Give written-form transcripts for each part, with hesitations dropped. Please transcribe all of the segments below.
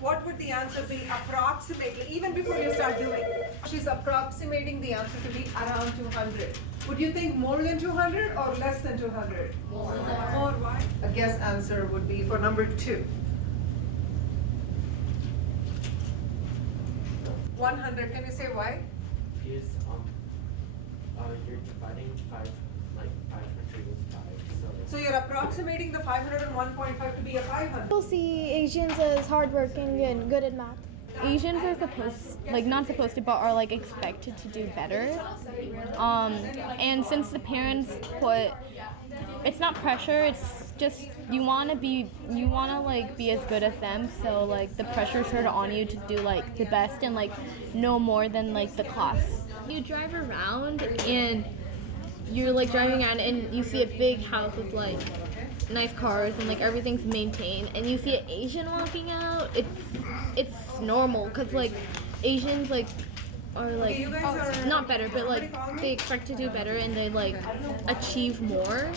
What would the answer be approximately, even before you start doing? She's approximating the answer to be around 200. Would you think more than 200 or less than 200? More. More, why? A guess answer would be for number 2. 100, can you say why? Because you're dividing 500 is 5, So you're approximating the 501.5 to be a 500. People see Asians as hardworking and good at math. Asians are not supposed to, but are like expected to do better. And since the parents it's not pressure, it's just you wanna be as good as them. So like the pressure is sort of on you to do like the best and like know more than like the class. You drive around and you're like driving around and you see a big house with like nice cars and like everything's maintained, and you see an Asian walking out. It's normal because like Asians like are like not better, but like they expect to do better and they like achieve more.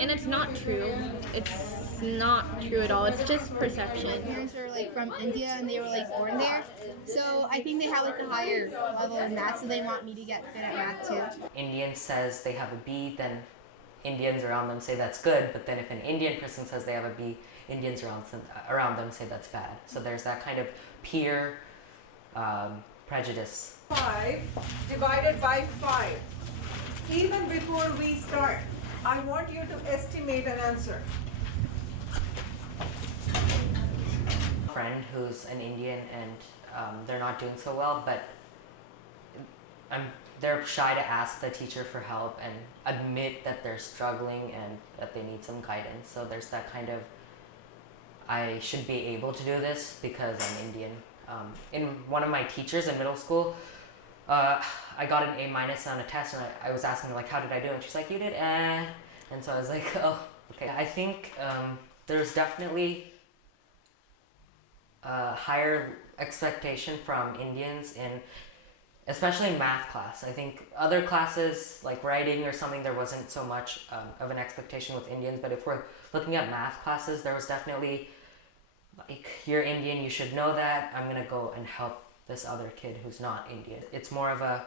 And it's not true. It's not true at all. It's just perception. My parents are like from India and they were like born there, so I think they have like a higher level in math, so they want me to get good at math too. Indian says they have a B, then Indians around them say that's good, but then if an Indian person says they have a B, Indians around them say that's bad. So there's that kind of peer prejudice. 5 divided by 5. Even before we start, I want you to estimate an answer. Friend who's an Indian and they're not doing so well, but they're shy to ask the teacher for help and admit that they're struggling and that they need some guidance. So there's that kind of, I should be able to do this because I'm Indian. In one of my teachers in middle school, I got an A- on a test, and I was asking her, like, how did I do? And she's like, you did And so I was like, oh, okay. I think there's definitely a higher expectation from Indians especially in math class. I think other classes like writing or something, there wasn't so much of an expectation with Indians, but if we're looking at math classes, there was definitely like, you're Indian, you should know that, I'm gonna go and help this other kid who's not Indian. It's more of a,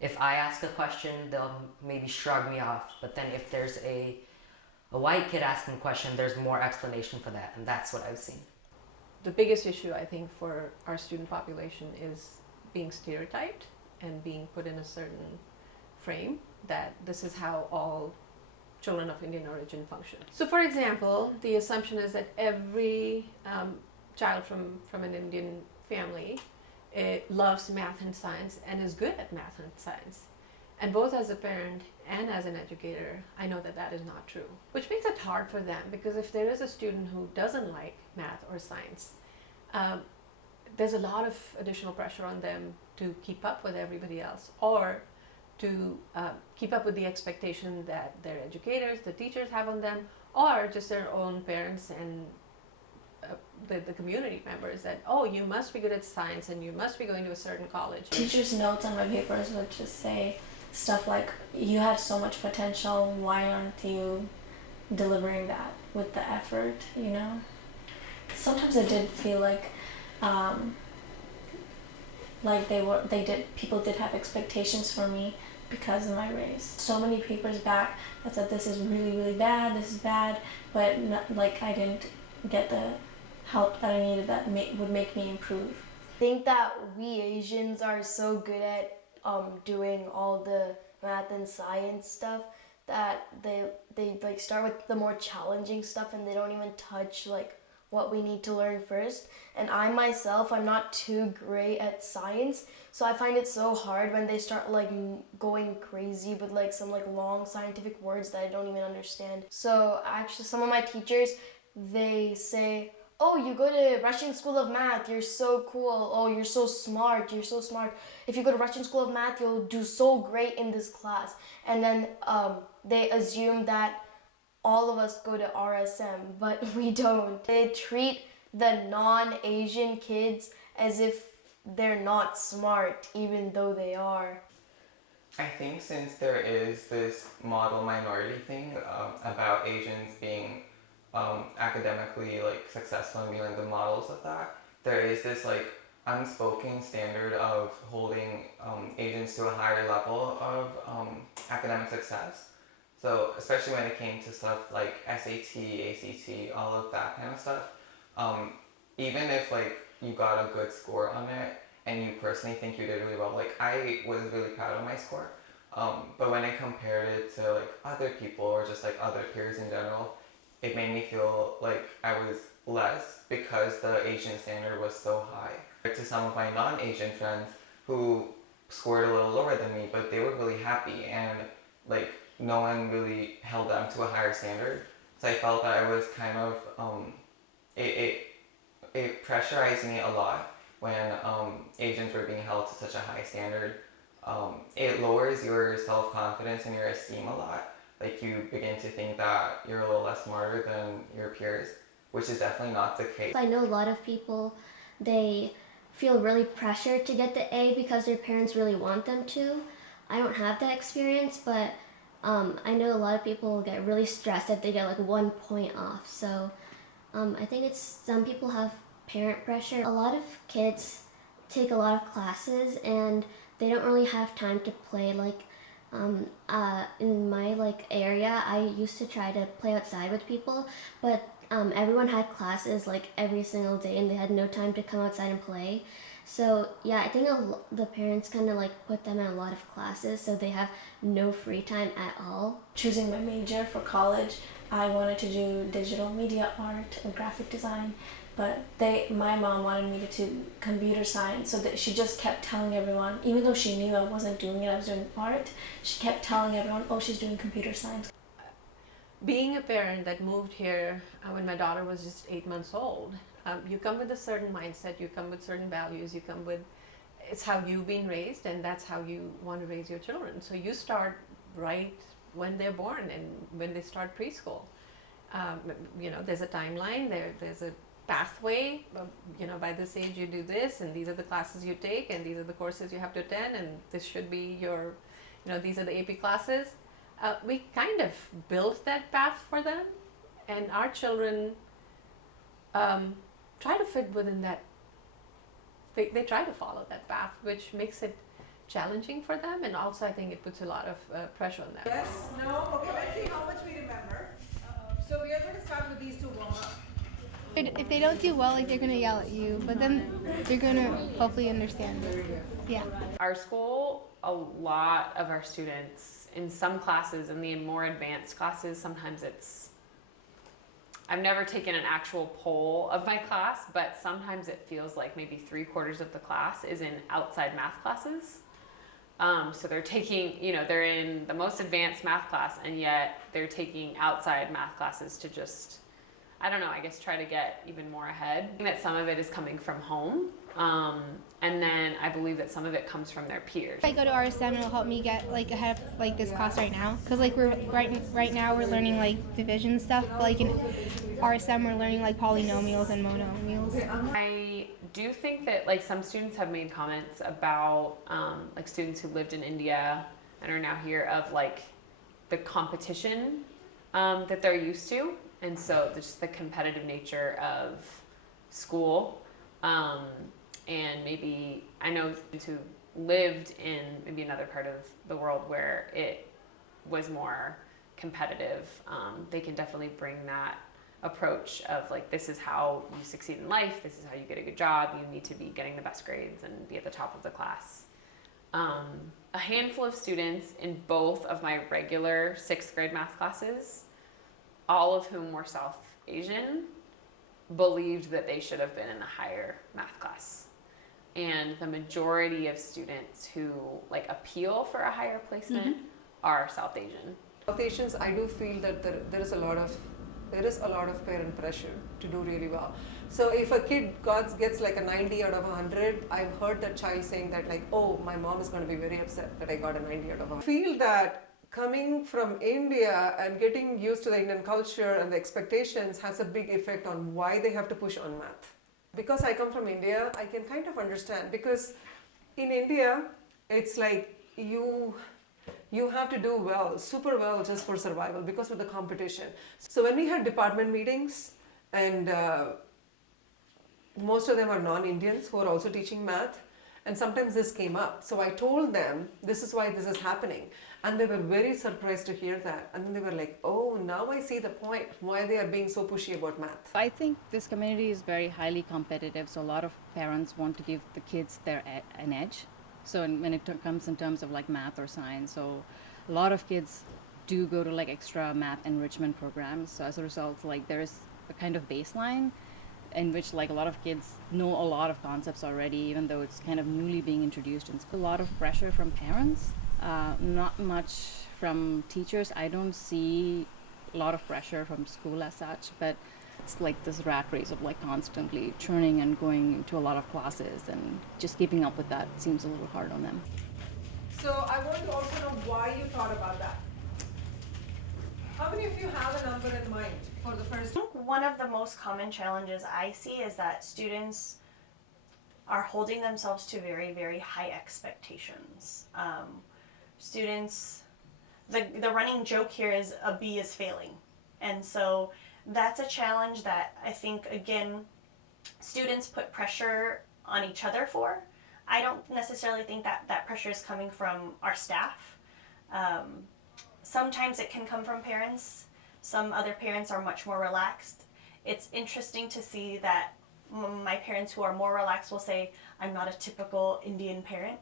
if I ask a question, they'll maybe shrug me off, but then if there's a white kid asking a question, there's more explanation for that, and that's what I've seen. The biggest issue, I think, for our student population is being stereotyped and being put in a certain frame that this is how all children of Indian origin function. So for example, the assumption is that every child from an Indian family loves math and science and is good at math and science. And both as a parent and as an educator, I know that that is not true, which makes it hard for them, because if there is a student who doesn't like math or science, there's a lot of additional pressure on them to keep up with everybody else, or to keep up with the expectation that their educators, the teachers have on them, or just their own parents and the community members that, oh, you must be good at science and you must be going to a certain college. Teachers' notes on my papers would just say stuff like, you had so much potential, why aren't you delivering that with the effort, you know? Sometimes I did feel like people did have expectations for me because of my race. So many papers back that said this is really, really bad, this is bad, but I didn't get the help that I needed that would make me improve. I think that we Asians are so good at doing all the math and science stuff that they like start with the more challenging stuff and they don't even touch like what we need to learn first. And I myself, I'm not too great at science, so I find it so hard when they start like going crazy with like some like long scientific words that I don't even understand. So actually some of my teachers, they say, oh, you go to Russian School of Math, you're so cool. Oh, you're so smart, you're so smart. If you go to Russian School of Math, you'll do so great in this class. And then they assume that all of us go to RSM, but we don't. They treat the non-Asian kids as if they're not smart, even though they are. I think since there is this model minority thing about Asians being academically like successful and being like the models of that, there is this like unspoken standard of holding Asians to a higher level of academic success. So especially when it came to stuff like SAT, ACT, all of that kind of stuff, even if like you got a good score on it and you personally think you did really well, like I was really proud of my score. But when I compared it to like other people or just like other peers in general, it made me feel like I was less because the Asian standard was so high. To some of my non-Asian friends who scored a little lower than me, but they were really happy and like no one really held them to a higher standard. So I felt that I was kind of, it pressurized me a lot when Asians were being held to such a high standard. It lowers your self-confidence and your esteem a lot. Like you begin to think that you're a little less smarter than your peers, which is definitely not the case. I know a lot of people, they feel really pressured to get the A because their parents really want them to. I don't have that experience, but I know a lot of people get really stressed if they get like 1 point off. So I think it's some people have parent pressure. A lot of kids take a lot of classes and they don't really have time to play. Like in my like area, I used to try to play outside with people, but everyone had classes like every single day and they had no time to come outside and play. So yeah, I think the parents kind of like put them in a lot of classes so they have no free time at all. Choosing my major for college, I wanted to do digital media art or graphic design, but my mom wanted me to do computer science, so that she just kept telling everyone, even though she knew I wasn't doing it, I was doing art, she kept telling everyone, oh, she's doing computer science. Being a parent that moved here when my daughter was just 8 months old, you come with a certain mindset, you come with certain values, you come with, it's how you've been raised and that's how you want to raise your children. So you start right when they're born and when they start preschool. You know, there's a timeline, there's a pathway, you know, by this age you do this and these are the classes you take and these are the courses you have to attend and this should be your, you know, these are the AP classes. We kind of built that path for them and our children try to fit within that. They try to follow that path, which makes it challenging for them, and also I think it puts a lot of pressure on them. Yes, no, okay, let's see how much we remember. So we are going to start with these two warm-up. If they don't do well, like they're gonna yell at you, but then they're gonna hopefully understand. Yeah. Our school, a lot of our students in some classes, in the more advanced classes, sometimes I've never taken an actual poll of my class, but sometimes it feels like maybe 3/4 of the class is in outside math classes. So they're taking, you know, they're in the most advanced math class and yet they're taking outside math classes to just, I don't know, I guess try to get even more ahead. I think that some of it is coming from home. And then I believe that some of it comes from their peers. If I go to RSM, it'll help me get like ahead of like this class right now, because like we're right now we're learning like division stuff. But, like in RSM, we're learning like polynomials and monomials. I do think that like some students have made comments about like students who lived in India and are now here of like the competition that they're used to, and so just the competitive nature of school. And maybe I know students who lived in maybe another part of the world where it was more competitive. They can definitely bring that approach of like, this is how you succeed in life, this is how you get a good job, you need to be getting the best grades and be at the top of the class. A handful of students in both of my regular 6th grade math classes, all of whom were South Asian, believed that they should have been in a higher math class. And the majority of students who like appeal for a higher placement are South Asian. South Asians, I do feel that there is a lot of parent pressure to do really well. So if a kid gets like a 90 out of 100, I've heard that child saying that like, oh, my mom is going to be very upset that I got a 90 out of 100. I feel that coming from India and getting used to the Indian culture and the expectations has a big effect on why they have to push on math. Because I come from India, I can kind of understand, because in India, it's like you you have to do well, super well, just for survival because of the competition. So when we had department meetings, and most of them are non-Indians who are also teaching math, and sometimes this came up. So I told them, this is why this is happening. And they were very surprised to hear that. And then they were like, oh, now I see the point, why they are being so pushy about math. I think this community is very highly competitive, so a lot of parents want to give the kids an edge. So when it comes in terms of like math or science, so a lot of kids do go to like extra math enrichment programs. So as a result, like there is a kind of baseline in which like a lot of kids know a lot of concepts already, even though it's kind of newly being introduced. And it's a lot of pressure from parents, not much from teachers. I don't see a lot of pressure from school as such, but it's like this rat race of like constantly churning and going into a lot of classes, and just keeping up with that seems a little hard on them. So I want to also know why you thought about that. How many of you have a number in mind for the first? I think one of the most common challenges I see is that students are holding themselves to very, very high expectations. Students, the running joke here is a B is failing. And so that's a challenge that I think, again, students put pressure on each other for. I don't necessarily think that pressure is coming from our staff. Sometimes it can come from parents. Some other parents are much more relaxed. It's interesting to see that my parents who are more relaxed will say, I'm not a typical Indian parent.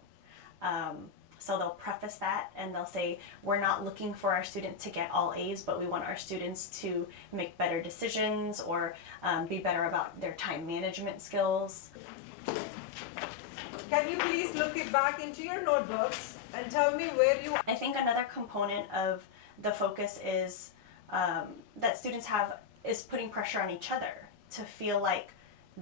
So they'll preface that and they'll say, we're not looking for our students to get all A's, but we want our students to make better decisions or be better about their time management skills. Can you please look it back into your notebooks and tell me where you... I think another component of the focus is that students is putting pressure on each other to feel like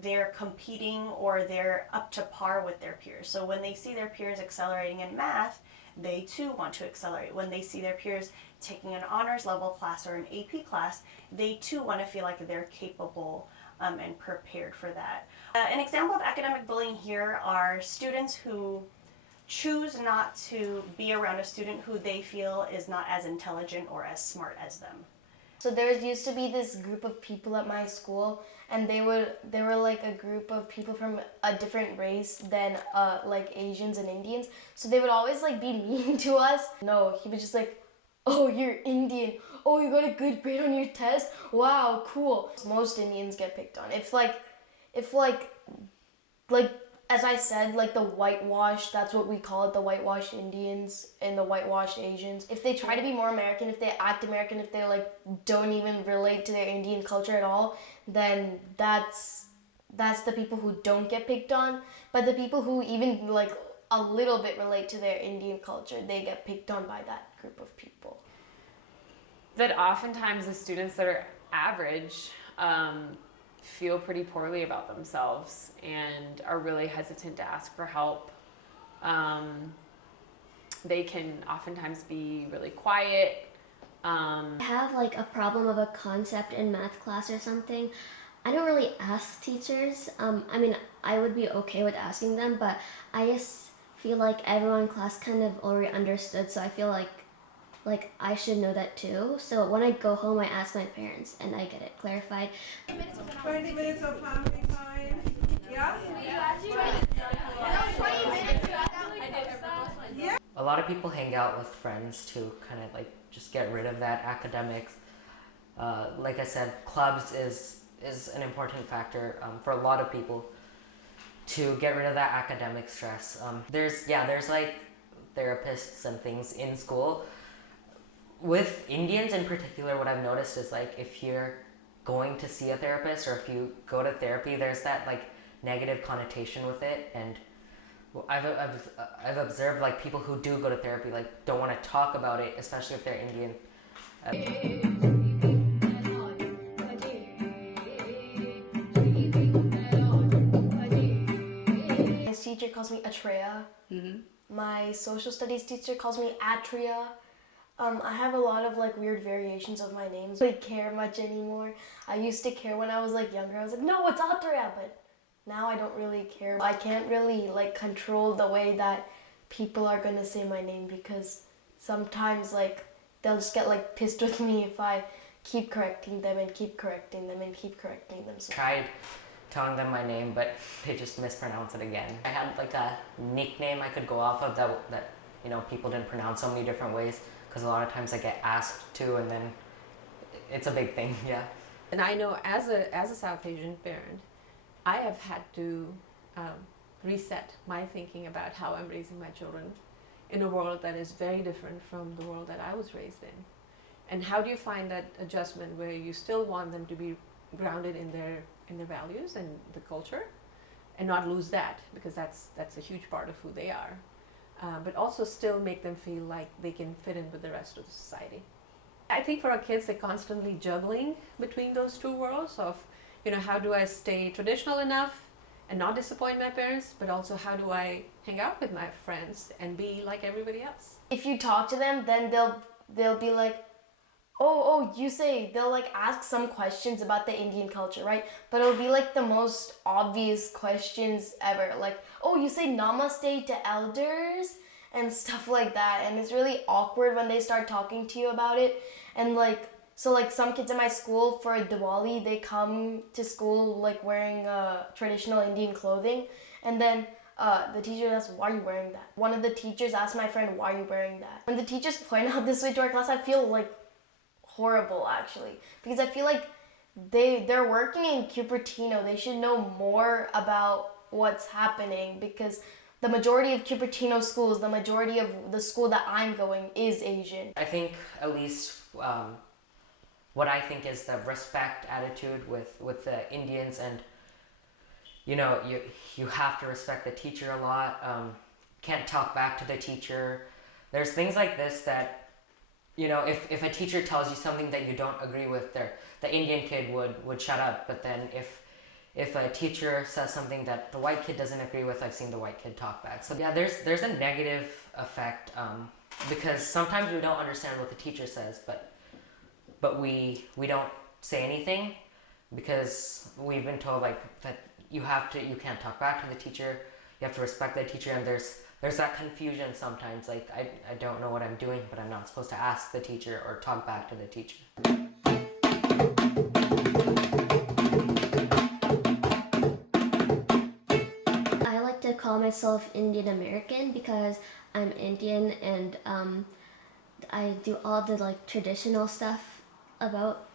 they're competing or they're up to par with their peers. So when they see their peers accelerating in math, they too want to accelerate. When they see their peers taking an honors level class or an AP class, they too want to feel like they're capable and prepared for that. An example of academic bullying here are students who choose not to be around a student who they feel is not as intelligent or as smart as them. So there used to be this group of people at my school, and they were like a group of people from a different race than like Asians and Indians. So they would always like be mean to us. No, he was just like, oh, you're Indian. Oh, you got a good grade on your test. Wow, cool. Most Indians get picked on. If as I said, like the whitewashed, that's what we call it, the whitewashed Indians and the whitewashed Asians. If they try to be more American, if they act American, if they like don't even relate to their Indian culture at all, then that's the people who don't get picked on. But the people who even like a little bit relate to their Indian culture, they get picked on by that group of people. That oftentimes the students that are average feel pretty poorly about themselves and are really hesitant to ask for help. They can oftentimes be really quiet. I have like a problem of a concept in math class or something. I don't really ask teachers. I mean, I would be okay with asking them, but I just feel like everyone in class kind of already understood, so I feel like I should know that too. So when I go home, I ask my parents and I get it clarified. 20 minutes of family time. Yeah? Yeah. A lot of people hang out with friends to kind of like just get rid of that academics. Like I said, clubs is an important factor for a lot of people to get rid of that academic stress. There's like therapists and things in school. With Indians in particular, what I've noticed is like if you're going to see a therapist or if you go to therapy, there's that like negative connotation with it, and I've observed like people who do go to therapy like don't want to talk about it, especially if they're Indian. My teacher calls me Atreya. Mm-hmm. My social studies teacher calls me Atreya. I have a lot of like weird variations of my names. I don't care much anymore. I used to care when I was like younger. I was like, no, it's Atreya, but now I don't really care. I can't really like control the way that people are gonna say my name because sometimes like they'll just get like pissed with me if I keep correcting them and keep correcting them and keep correcting them. So Tried telling them my name, but they just mispronounce it again. I had like a nickname I could go off of that you know, people didn't pronounce so many different ways, because a lot of times I get asked to, and then it's a big thing. Yeah. And I know as a South Asian parent, I have had to reset my thinking about how I'm raising my children in a world that is very different from the world that I was raised in. And how do you find that adjustment where you still want them to be grounded in their values and the culture, and not lose that, because that's a huge part of who they are, but also still make them feel like they can fit in with the rest of the society. I think for our kids, they're constantly juggling between those two worlds of, you know, how do I stay traditional enough and not disappoint my parents, but also how do I hang out with my friends and be like everybody else. if you talk to them, then they'll be like, they'll like ask some questions about the Indian culture, right? But it'll be like the most obvious questions ever. Like, oh, you say namaste to elders and stuff like that. And it's really awkward when they start talking to you about it. And like, so like some kids in my school for Diwali, they come to school like wearing traditional Indian clothing. And then the teacher asks, why are you wearing that? One of the teachers asked my friend, why are you wearing that? When the teachers point out this way to our class, I feel like horrible actually, because I feel like they're working in Cupertino. They should know more about what's happening, because the majority of Cupertino schools, the majority of the school that I'm going is Asian. I think at least what I think is the respect attitude with the Indians, and you know, you have to respect the teacher a lot. Can't talk back to the teacher. There's things like this that, you know, if a teacher tells you something that you don't agree with, the Indian kid would shut up. But then if a teacher says something that the white kid doesn't agree with, I've seen the white kid talk back. So yeah, there's a negative effect, because sometimes we don't understand what the teacher says, but we don't say anything, because we've been told like that you can't talk back to the teacher, you have to respect the teacher, and there's that confusion sometimes, like I don't know what I'm doing, but I'm not supposed to ask the teacher or talk back to the teacher. I like to call myself Indian American because I'm Indian, and I do all the like traditional stuff about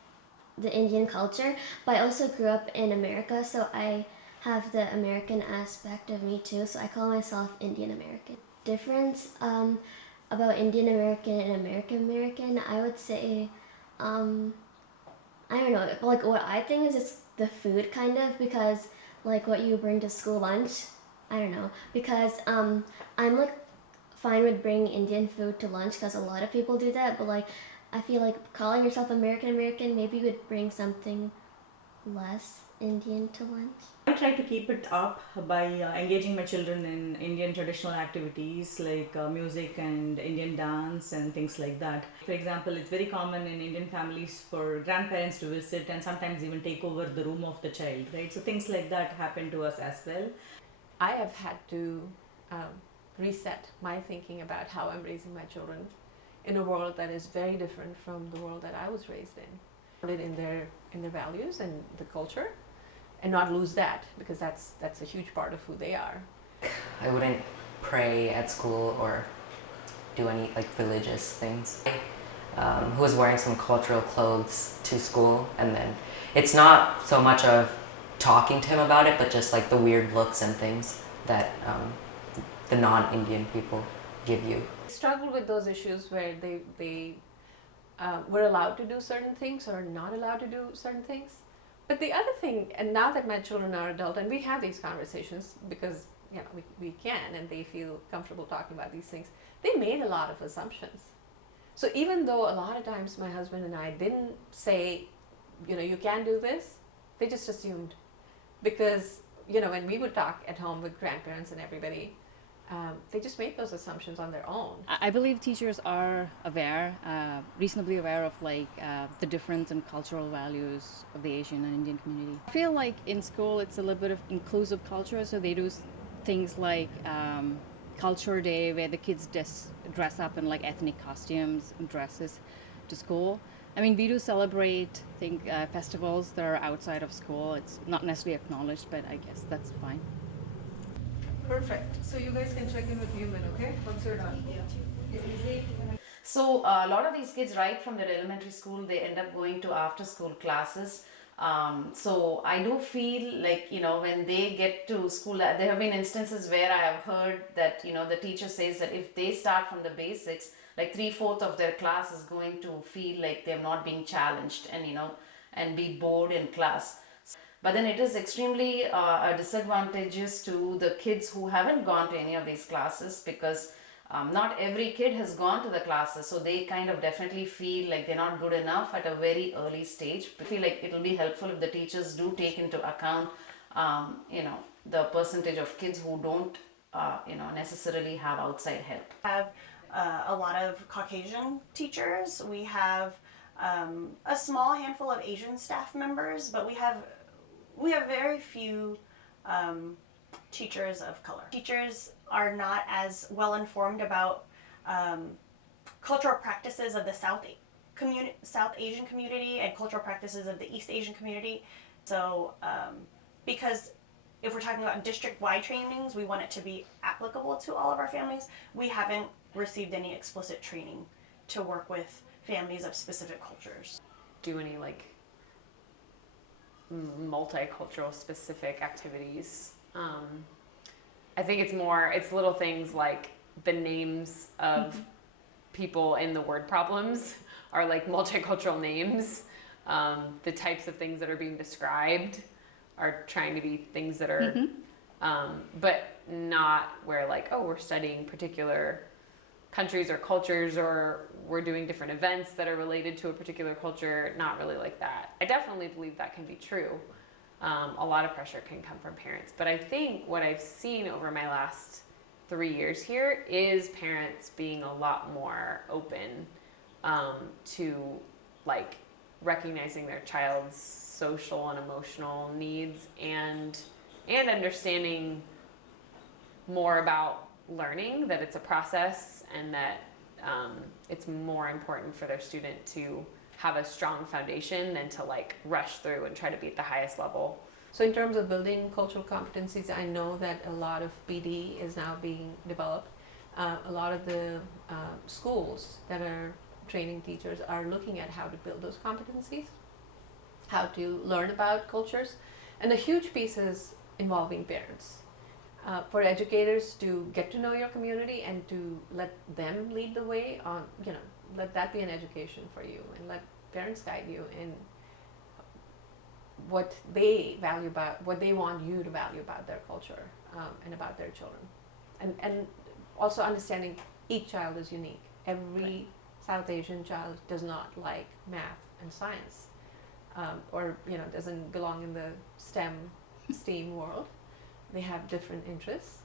the Indian culture, but I also grew up in America, so I have the American aspect of me too, so I call myself Indian American. Difference about Indian American and American American, I would say, I don't know, like what I think is just the food kind of, because like what you bring to school lunch, I don't know, because I'm like fine with bringing Indian food to lunch because a lot of people do that, but like I feel like calling yourself American American, maybe you would bring something less Indian to lunch. I try to keep it up by engaging my children in Indian traditional activities like music and Indian dance and things like that. For example, it's very common in Indian families for grandparents to visit and sometimes even take over the room of the child, right? So things like that happen to us as well. I have had to reset my thinking about how I'm raising my children in a world that is very different from the world that I was raised in. In their values and the culture, and not lose that, because that's a huge part of who they are. I wouldn't pray at school or do any like religious things. Who was wearing some cultural clothes to school, and then it's not so much of talking to him about it, but just like the weird looks and things that the non-Indian people give you. I struggle with those issues where they were allowed to do certain things or not allowed to do certain things. But the other thing, and now that my children are adult and we have these conversations because we can, and they feel comfortable talking about these things, they made a lot of assumptions. So even though a lot of times my husband and I didn't say, you can't do this, they just assumed. Because, when we would talk at home with grandparents and everybody, they just make those assumptions on their own. I believe teachers are aware, reasonably aware of the difference in cultural values of the Asian and Indian community. I feel like in school it's a little bit of inclusive culture, so they do things like culture day where the kids dress up in like ethnic costumes and dresses to school. I mean, we do celebrate, I think, festivals that are outside of school. It's not necessarily acknowledged, but I guess that's fine. Perfect. So you guys can check in with Human, okay? Once you're done. So a lot of these kids, right from their elementary school, they end up going to after school classes. So I do feel like, you know, when they get to school, there have been instances where I have heard that, you know, the teacher says that if they start from the basics, like 3/4 of their class is going to feel like they're not being challenged and, you know, and be bored in class. But then it is extremely disadvantageous to the kids who haven't gone to any of these classes, because not every kid has gone to the classes, so they kind of definitely feel like they're not good enough at a very early stage. I feel like it'll be helpful if the teachers do take into account, you know, the percentage of kids who don't, you know, necessarily have outside help. Have a lot of Caucasian teachers. We have a small handful of Asian staff members, but we have very few teachers of color. Teachers are not as well informed about cultural practices of the South Asian community and cultural practices of the East Asian community. So because if we're talking about district-wide trainings, we want it to be applicable to all of our families. We haven't received any explicit training to work with families of specific cultures. Do any like multicultural specific activities? I think it's little things like the names of people in the word problems are like multicultural names. The types of things that are being described are trying to be things that are, but not where like, oh, we're studying particular countries or cultures, or we're doing different events that are related to a particular culture. Not really like that. I definitely believe that can be true. A lot of pressure can come from parents, but I think what I've seen over my last 3 years here is parents being a lot more open to like recognizing their child's social and emotional needs, and understanding more about learning, that it's a process, and that it's more important for their student to have a strong foundation than to like rush through and try to be at the highest level. So in terms of building cultural competencies, I know that a lot of PD is now being developed. A lot of the schools that are training teachers are looking at how to build those competencies, how to learn about cultures, and a huge piece is involving parents. For educators to get to know your community and to let them lead the way on, you know, let that be an education for you, and let parents guide you in what they value about, what they want you to value about their culture and about their children. And also understanding each child is unique. Every South Asian child does not like math and science, or, you know, doesn't belong in the STEM world. They have different interests.